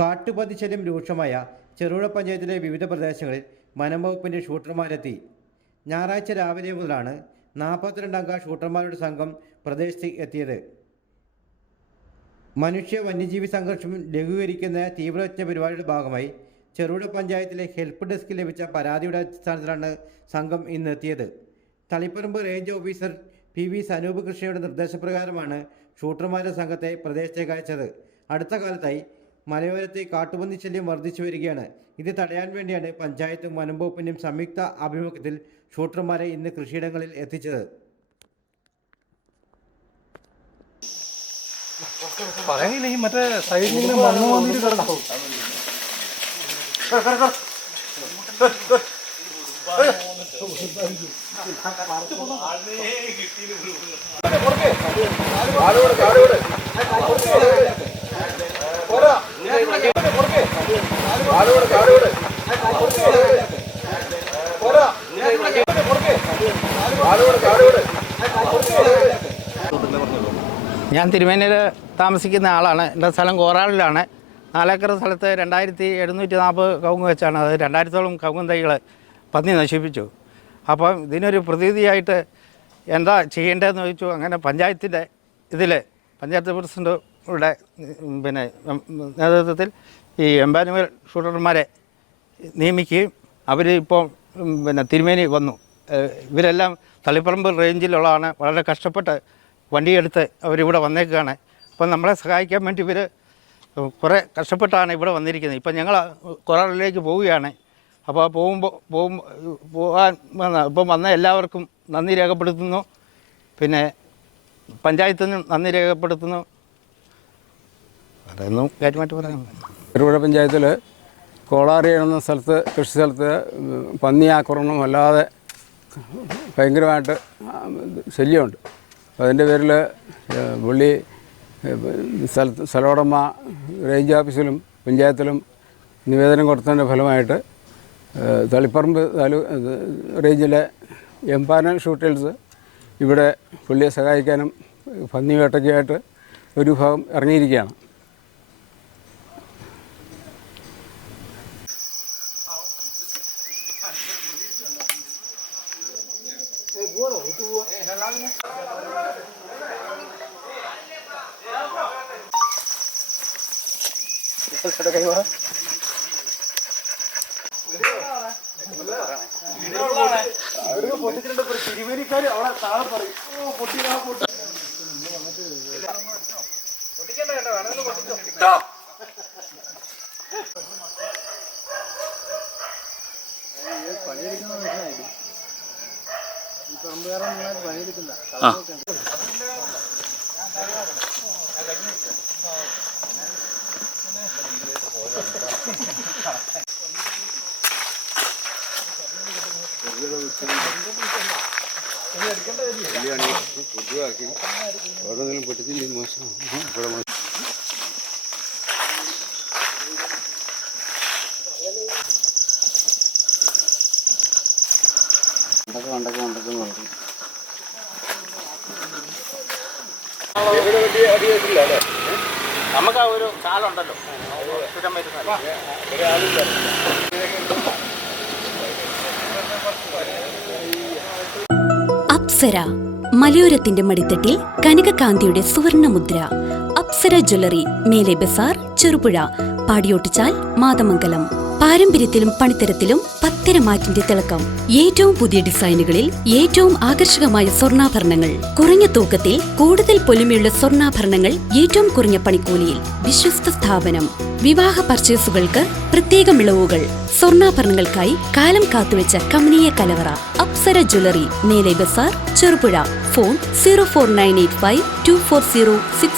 കാട്ടുപന്നിശല്യം രൂക്ഷമായ ചെറുപുഴ പഞ്ചായത്തിലെ വിവിധ പ്രദേശങ്ങളിൽ വനംവകുപ്പിൻ്റെ ഷൂട്ടർമാരെത്തി. ഞായറാഴ്ച രാവിലെ മുതലാണ് 42 ഷൂട്ടർമാരുടെ സംഘം പ്രദേശത്ത് എത്തിയത്. മനുഷ്യ വന്യജീവി സംഘർഷം ലഘൂകരിക്കുന്ന തീവ്രയജ്ഞ പരിപാടിയുടെ ഭാഗമായി ചെറുപുഴ പഞ്ചായത്തിലെ ഹെൽപ്പ് ഡെസ്കിൽ ലഭിച്ച പരാതിയുടെ അടിസ്ഥാനത്തിലാണ് സംഘം ഇന്ന് എത്തിയത്. Taliparamba range officer PV Sanoop കൃഷ്ണയുടെ നിർദ്ദേശപ്രകാരമാണ് ഷൂട്ടർമാരുടെ സംഘത്തെ പ്രദേശത്തേക്ക് അയച്ചത്. അടുത്ത കാലത്തായി മലയോരത്തെ കാട്ടുപന്നി ശല്യം വർദ്ധിച്ചു വരികയാണ്. ഇത് തടയാൻ വേണ്ടിയാണ് പഞ്ചായത്തും വനംവകുപ്പിൻ്റെയും സംയുക്ത ആഭിമുഖ്യത്തിൽ ഷൂട്ടർമാരെ ഇന്ന് കൃഷിയിടങ്ങളിൽ എത്തിച്ചത്. മറ്റേ സൈഡിൽ നിന്ന് മണ്ണ് വന്നിട്ട് കിടക്കും. ഞാൻ തിരുമേനിയിൽ താമസിക്കുന്ന ആളാണ്. എൻ്റെ സ്ഥലം കോറാളിലാണ്. 4 ഏക്കർ സ്ഥലത്ത് 2740 കവുങ്ങ് വെച്ചാണ്. അത് 2000ഓളം കവുങ്ങ് തൈകൾ പന്നി നശിപ്പിച്ചു. അപ്പം ഇതിനൊരു പ്രതിവിധിയായിട്ട് എന്താ ചെയ്യേണ്ടതെന്ന് ചോദിച്ചു. അങ്ങനെ പഞ്ചായത്തിൻ്റെ പഞ്ചായത്ത് പ്രസിഡന്റുടെ നേതൃത്വത്തിൽ ഈ എംപാനുവൽ ഷൂട്ടർമാരെ നിയമിക്കുകയും അവർ ഇപ്പോൾ തിരുമേനി വന്നു. ഇവരെല്ലാം തളിപ്പറമ്പ് റേഞ്ചിലുള്ളതാണ്. വളരെ കഷ്ടപ്പെട്ട് വണ്ടിയെടുത്ത് അവരിവിടെ വന്നേക്കുകയാണ്. അപ്പം നമ്മളെ സഹായിക്കാൻ വേണ്ടി ഇവർ കുറേ കഷ്ടപ്പെട്ടാണ് ഇവിടെ വന്നിരിക്കുന്നത്. ഇപ്പം ഞങ്ങൾ കൊറാളിലേക്ക് പോവുകയാണ്. അപ്പോൾ ഇപ്പം വന്ന എല്ലാവർക്കും നന്ദി രേഖപ്പെടുത്തുന്നു. പിന്നെ പഞ്ചായത്തിന് നന്ദി രേഖപ്പെടുത്തുന്നു. അതൊന്നും കാര്യമായിട്ട് പറയാം. ചെറുപുഴ പഞ്ചായത്തിൽ കോളാറി എന്ന സ്ഥലത്ത് കൃഷി സ്ഥലത്ത് പന്നി ആക്രമണം വല്ലാതെ ഭയങ്കരമായിട്ട് ശല്യമുണ്ട്. അതിൻ്റെ പേരിൽ പുള്ളി സ്ഥലോടമ റേഞ്ച് ഓഫീസിലും പഞ്ചായത്തിലും നിവേദനം കൊടുത്തതിൻ്റെ ഫലമായിട്ട് തളിപ്പറമ്പ് റേഞ്ചിലെ എംപാനൽ ഷൂട്ടേഴ്സ് ഇവിടെ പുള്ളിയെ സഹായിക്കാനും പന്നി വേട്ടയ്ക്കായിട്ട് ഒരു വിഭാഗം ഇറങ്ങിയിരിക്കുകയാണ്. ഓരോന്നിലും പൊട്ടിച്ചില്ല മോശം. നമുക്ക് ആ ഒരു കാലുണ്ടല്ലോ. അപ്സര മലയോരത്തിന്റെ മടിത്തട്ടിൽ കനകകാന്തിയുടെ സുവർണമുദ്ര. അപ്സര ജ്വല്ലറി, മേലെ ബസാർ, ചെറുപുഴ, പാടിയോട്ടുചാൽ, മാതമംഗലം. പാരമ്പര്യത്തിലും പണിത്തരത്തിലും പത്തരമാറ്റിന്റെ തിളക്കം. ഏറ്റവും പുതിയ ഡിസൈനുകളിൽ ഏറ്റവും ആകർഷകമായ സ്വർണ്ണാഭരണങ്ങൾ. കുറഞ്ഞ തൂക്കത്തിൽ കൂടുതൽ പൊലിമയുള്ള സ്വർണ്ണാഭരണങ്ങൾ ഏറ്റവും കുറഞ്ഞ പണിക്കൂലിയിൽ. വിശ്വസ്ത സ്ഥാപനം. വിവാഹ പർച്ചേസുകൾക്ക് പ്രത്യേക ഇളവുകൾ. സ്വർണ്ണാഭരണങ്ങൾക്കായി കാലം കാത്തുവെച്ച കമനീയ കലവറ. അപ്സര ജ്വല്ലറി, മേലെ ബസാർ, ചെറുപുഴ. ഫോൺ 04985 240 6